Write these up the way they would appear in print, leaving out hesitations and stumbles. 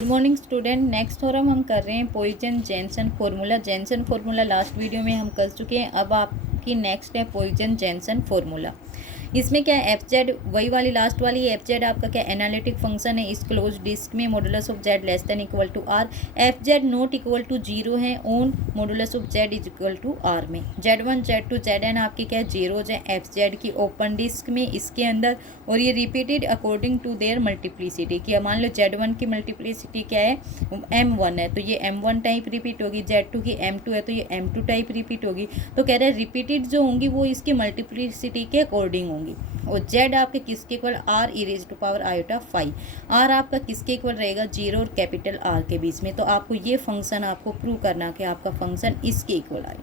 Good morning student. Next theorem हम कर रहे हैं Poisson Jensen formula. Jensen formula last video में हम कर चुके हैं। अब आपकी नेक्स्ट है पॉइसन जेनसन फार्मूला। इसमें क्या है, एफ जेड वही वाली लास्ट वाली एफ जेड आपका क्या एनालिटिक फंक्शन है इस क्लोज डिस्क में modulus of z less than equal to r. F z not equal to zero है on modulus of Z is equal to r में। Z one z two z n आपकी क्या zeros है f z की open disc में इसके अंदर, और ये repeated according to their multiplicity की। मान लो जेड वन की मल्टीप्लिसिटी क्या है, एम वन है तो ये एम वन टाइप रिपीट होगी। जेड टू की एम टू है तो ये एम टू टाइप रिपीट होगी। तो कह रहे हैं रिपीटेड जो होंगी वो इसकी मल्टीप्लिसिटी के अकॉर्डिंग होंगी। और जेड आपके किसके equal, R e raise to power iota five. R आपका किसके इक्वल रहेगा, जीरो और कैपिटल आर के बीच में। तो आपको ये फंक्शन आपको प्रूव करना कि आपका फंक्शन इसके इक्वल आए।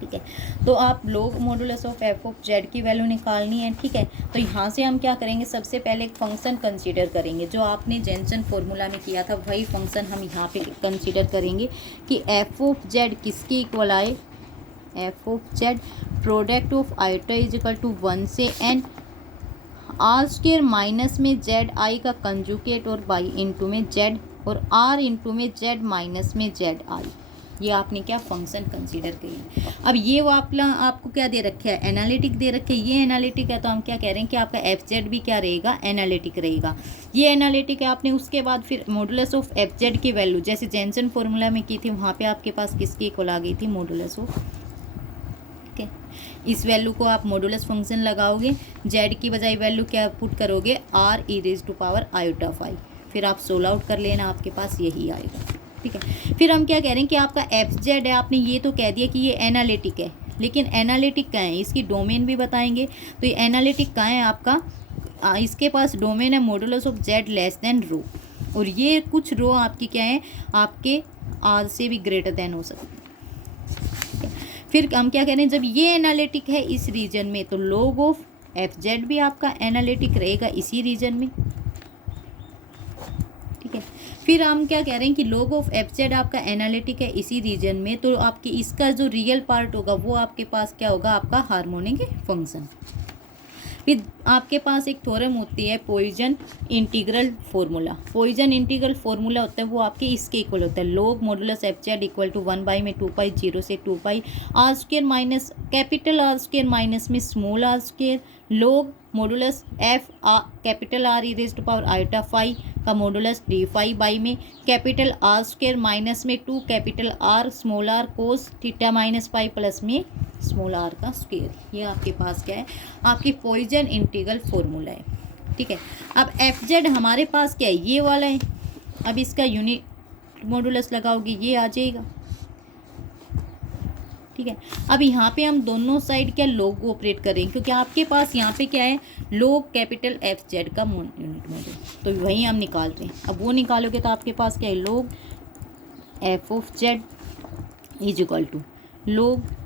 ठीक है, तो आप लोग modulus of F of Z की वैल्यू निकालनी है। ठीक है, तो यहाँ से हम क्या करेंगे, सबसे पहले एक फंक्शन कंसीडर करेंगे जो आपने जेनसन फार्मूला में किया था, वही फंक्शन हम यहाँ पे कंसीडर करेंगे कि एफ ऑफ जेड किसके इक्वल आए। F of Z product of iota is equal to 1 से n आर स्क्वेयर माइनस में जेड आई का कंजुकेट और बाई इंटू में जेड और आर इंटू में जेड माइनस में जेड आई। ये आपने क्या फंक्शन कंसीडर किया। अब ये वो आपको क्या दे रखे है, एनालिटिक दे रखे है। ये एनालिटिक है तो हम क्या कह रहे हैं कि आपका एफ जेड भी क्या रहेगा, एनालिटिक रहेगा। ये एनालिटिक है आपने, उसके बाद फिर मॉडुलस ऑफ एफ जेड की वैल्यू जैसे जेनसन फार्मूला में की थी, वहाँ पे आपके पास किसकी इक्वल आ गई थी, मॉडुलस ऑफ। इस वैल्यू को आप मॉडुलस फंक्शन लगाओगे, जेड की बजाय वैल्यू क्या पुट करोगे, R e raise to power iota five. फिर आप सोल्व आउट कर लेना, आपके पास यही आएगा। ठीक है, फिर हम क्या कह रहे हैं कि आपका एफ जेड है, आपने ये तो कह दिया कि ये एनालिटिक है, लेकिन एनालिटिक कहाँ है, इसकी डोमेन भी बताएंगे। तो ये एनालिटिक कहाँ है आपका, इसके पास डोमेन है modulus of z less than rho, और ये कुछ रो आपकी क्या है, आपके आर से भी ग्रेटर देन हो सकती है। फिर हम क्या कह रहे हैं, जब ये एनालिटिक है इस रीजन में तो लॉग ऑफ एफ जेड भी आपका एनालिटिक रहेगा इसी रीजन में। ठीक है, फिर हम क्या कह रहे हैं कि लॉग ऑफ एफ जेड आपका एनालिटिक है इसी रीजन में, तो आपकी इसका जो रियल पार्ट होगा वो आपके पास क्या होगा, आपका हार्मोनिक फंक्शन। फिर आपके पास एक थ्योरम होती है Poisson integral formula. Poisson integral formula होता है वो आपके इसके इक्वल होता है, log modulus F Z equal to 1 में 2 पाई 0 से 2 pi R square minus capital R square minus में small r square log modulus F capital R e raise to power iota five का मॉडुलस डी फाइव बाई में capital R square minus में 2 capital R small R cos theta minus pi plus में small are का square. ये आपके पास क्या है, आपकी पॉइसन इंटीग्रल फार्मूला है। ठीक है, अब एफ जेड हमारे पास क्या है, ये वाला है। अब इसका यूनिट मॉडुलस लगाओगे ये आ जाएगा। ठीक है, अब यहाँ पे हम दोनों साइड क्या लॉग ऑपरेट करेंगे, क्योंकि आपके पास यहाँ पे क्या है, लॉग कैपिटल एफ जेड का यूनिट मॉडुलस, तो वही हम निकाल रहे हैं। अब वो निकालोगे तो आपके पास क्या है, log F of Z is equal to log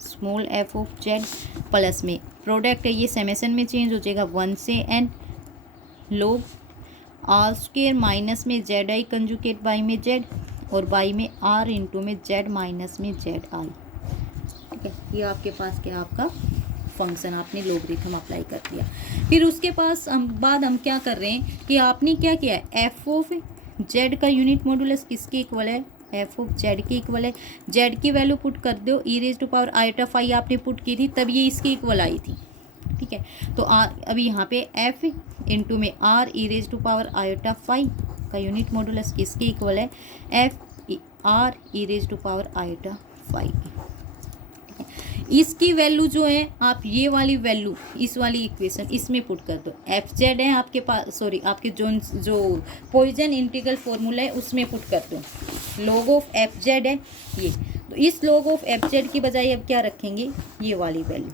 small F of Z plus में प्रोडक्ट है, ये समेशन में चेंज हो जाएगा 1 से n log are square minus में जेड आई कंजुकेट बाई में जेड और बाई में आर इंटू में जेड माइनस में जेड आई। ठीक है, ये आपके पास क्या, आपका फंक्शन आपने लॉगरिथम अप्लाई कर दिया। फिर उसके पास बाद हम क्या कर रहे हैं कि आपने क्या किया है, एफ ऑफ जेड का यूनिट मॉडुलस किसके इक्वल है, एफ ऑफ जेड की इक्वल है। जेड की वैल्यू पुट कर दो, e raise to power iota five आपने पुट की थी, तब ये इसकी इक्वल आई थी। ठीक है, तो अभी यहाँ पे एफ इंटू में R e raise to power iota five का यूनिट मॉडुलस किसके इक्वल है, F R e raise to power iota five. इसकी वैल्यू जो है, आप ये वाली वैल्यू इस वाली इक्वेशन इसमें पुट कर दो। एफ जेड है आपके पास, सॉरी आपके जो पॉइसन इंटीग्रल फार्मूला है उसमें पुट कर दो। लॉग ऑफ एफ जेड है ये, तो इस लॉग ऑफ एफ जेड की बजाय अब क्या रखेंगे, ये वाली वैल्यू।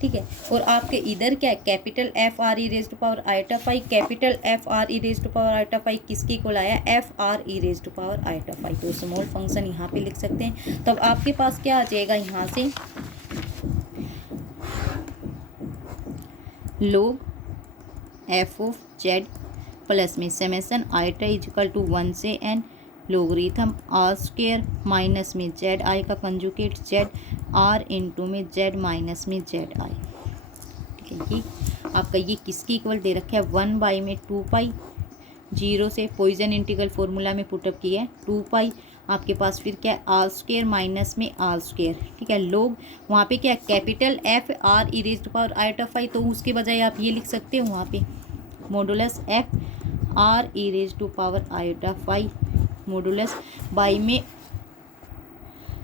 ठीक है, और आपके इधर क्या है, capital F R e raise to power iota five, capital F R e raise to power iota five किसकी इक्वल आया, F R e raise to power iota five. तो स्मॉल फंक्शन यहाँ पे लिख सकते हैं। तब आपके पास क्या आ जाएगा, यहाँ से log F of Z plus में summation iota is equal to 1 से n logarithm R square minus में जेड आई का कंजुकेट जेड आर इंटू में जेड माइनस में जेड आई। ठीक है, ये आपका ये किसकी इक्वल दे रखा है, 1 बाई में 2 पाई 0 से पॉइजन इंटीग्रल फार्मूला में पुटअप किया है 2 पाई, आपके पास फिर क्या है आर स्क्वायर माइनस में आर स्क्वायर, ठीक है। लोग वहाँ पे क्या है capital F R e raised to power iota phi, तो उसके बजाय आप ये लिख सकते हो वहाँ पे modulus F R e raised to power iota phi modulus by में,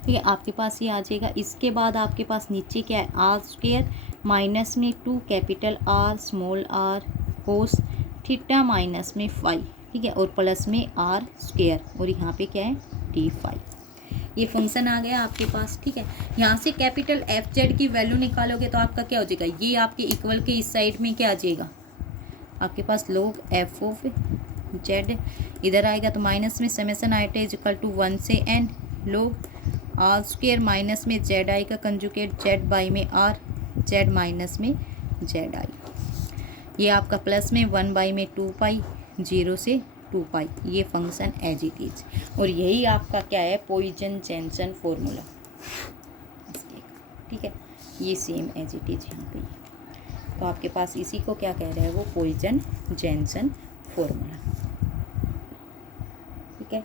ठीक है। आपके पास ये आ जाएगा। इसके बाद आपके पास नीचे क्या है आर स्क्वायर माइनस में 2 capital R small R cos theta minus में फाई, ठीक है, और प्लस में आर स्क्वायर, और यहाँ पे क्या है डी फाई। ये फंक्शन आ गया आपके पास, ठीक है। यहाँ से कैपिटल एफ जेड की वैल्यू निकालोगे तो आपका क्या हो जाएगा, ये आपके इक्वल के इस साइड में क्या आ जाएगा आपके पास लोग एफ ऑफ जेड इधर आएगा तो माइनस में summation eta is equal to 1 से n log R square minus में जेड आई का कंजुकेट जेड बाई में आर जेड माइनस में जेड आई, ये आपका प्लस में 1 बाई में 2 पाई 0 से 2 पाई, ये फंक्शन एज इट इज। और यही आपका क्या है पॉइजन जेनसन फॉर्मूला, ठीक है, ये सेम एज इट इज यहाँ पे। तो आपके पास इसी को क्या कह रहा है वो पॉइजन जेनसन फॉर्मूला, ठीक है।